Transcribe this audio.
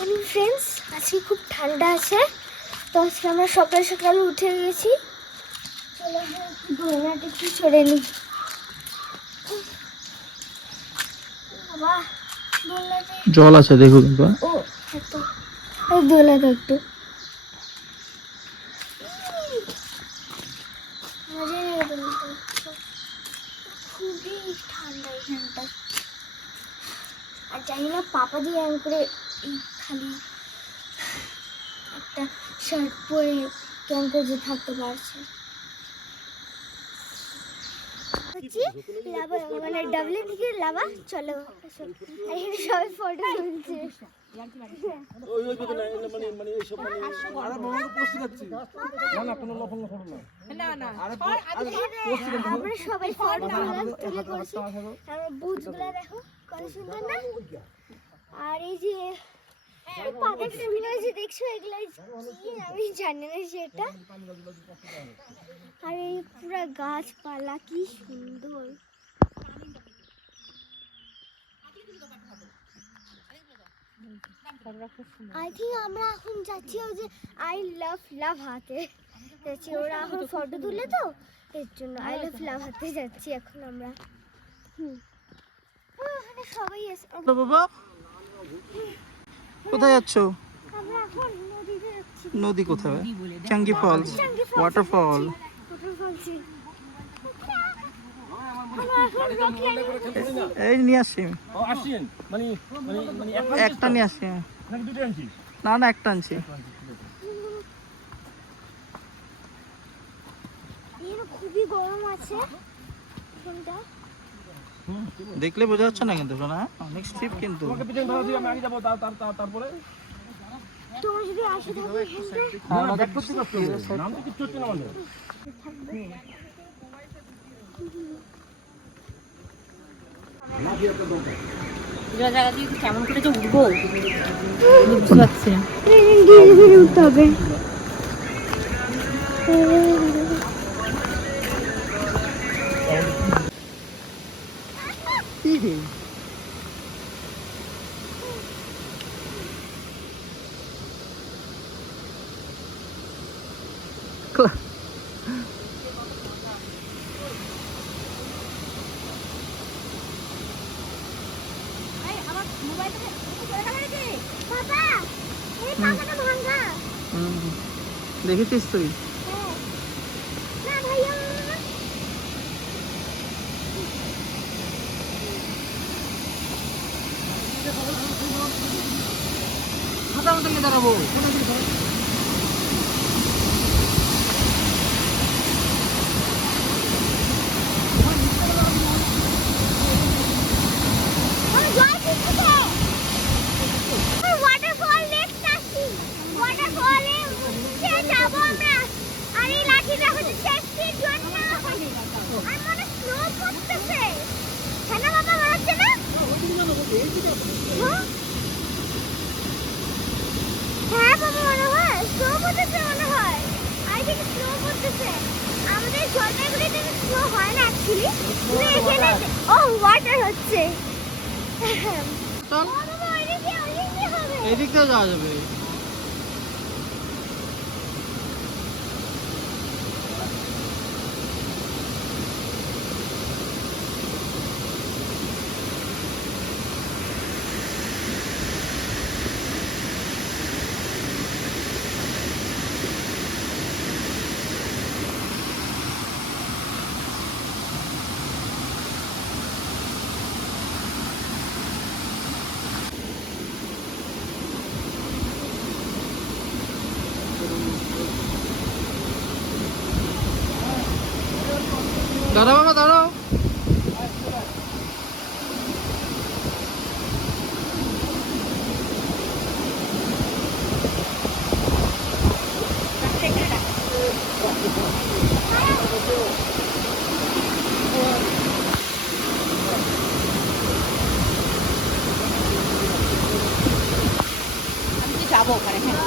Morning friends, আজকে খুব ঠান্ডা আছে। তো আজকে আমরা সকাল সকাল উঠে গেছি। চলো দোলনাটা একটু চড়ে নিই। বাবা দোলনাতে জল আছে দেখুন। ও এত এই দোলনাটা একটু মজা নেই। দোলনাটা খুবই ঠান্ডা এখানটা। আর জানি না পাপা দিয়ে এমন করে এই খালি একটা শার্ট পরে কেমন করে যে থাকতে পারছে। লাভা মানে ডাবলিং থেকে লাভা। চলো এখানে সবাই ফটো তুলছে। আমরা সবাই ফটো তুলে করছি। আমার বুটগুলো দেখো কত সুন্দর না। আর এই যে পাতা সেমিনার যে দেখছো এগুলো কি আমি জানি না সেটা। আর এই পুরো গাছপালা কি সুন্দর। আই থিঙ্ক আমরা এখন যাচ্ছি ওই যে আই লাভ লাভ হাতে যাচ্ছি। ওরা এখন ফটো তুলে তো এর জন্য আই লাভ লাভ হাতে যাচ্ছি এখন আমরা। ওখানে সবাই এসে বাবা কোথায় যাচ্ছ? আমরা এখন নদীতে যাচ্ছি। নদী কোথায়? Changi falls, waterfall. এই নিয়ে আসছি একটা নিয়ে আসছি। না না একটা আনছি। খুবই গরম আছে। দেখলে বোঝা যাচ্ছে না কিন্তু না অনেক স্টিপ কিন্তু। তোমরা যদি আসে থাকো কেমন করে যে উঠবো বুঝতে পারছি না। ধীরে ধীরে উঠতে হবে। দেখেছিস তুই? হাতার মতো নিয়ে দাঁড়াবো। হ্যাঁ বাবা মনে হয় স্লো পড়তেছে। মনে হয় আই থিঙ্ক স্লো পড়তেছে। আমাদের জলপাইগুড়িতে স্লো হয় না অ্যাকচুয়ালি। তুমি এখানে ও ওয়াটার হচ্ছে। চল বাবা ওইদিকে হবে। এই দিক থেকে যাওয়া যাবে। দাঁড়াও বাবা দাঁড়াও। আমি যাবো ওখানে। হ্যাঁ